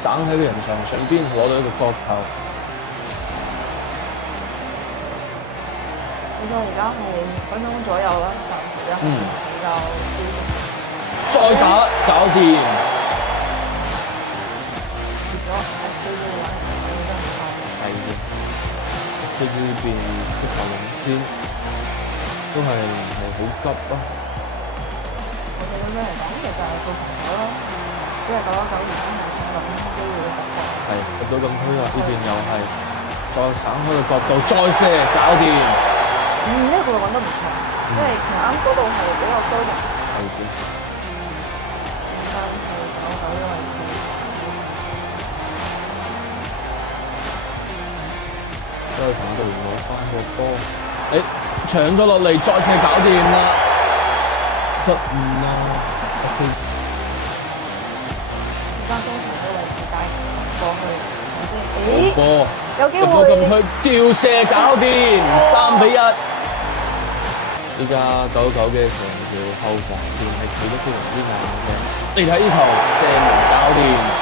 省喺個人牆上邊攞到一個角球。冇錯，而家係10分鐘左右啦，暫時咧比較再打搞掂，接咗 SKG 嘅位，應該唔錯。係嘅。SKG 呢邊一球領先，都係好急啊！我哋咁樣嚟講，其實係做防守咯，只係9-9而家係想揾機會嘅突破。係入到禁區啦，呢邊又係再省開個角度，再射搞掂。呢個揾得唔錯，因為其實啱嗰度係比較多人。係嘅。而家係9-9嘅位置。都係同阿隊員攞翻個波，搶咗落嚟，再射搞掂啦，失誤啦，而家中場嘅位置帶過去，係咪先？波有機入到禁會。區，吊射搞掂，3-1。依家9-9嘅成條後防線係企得非常之硬嘅，你睇呢球射門搞掂。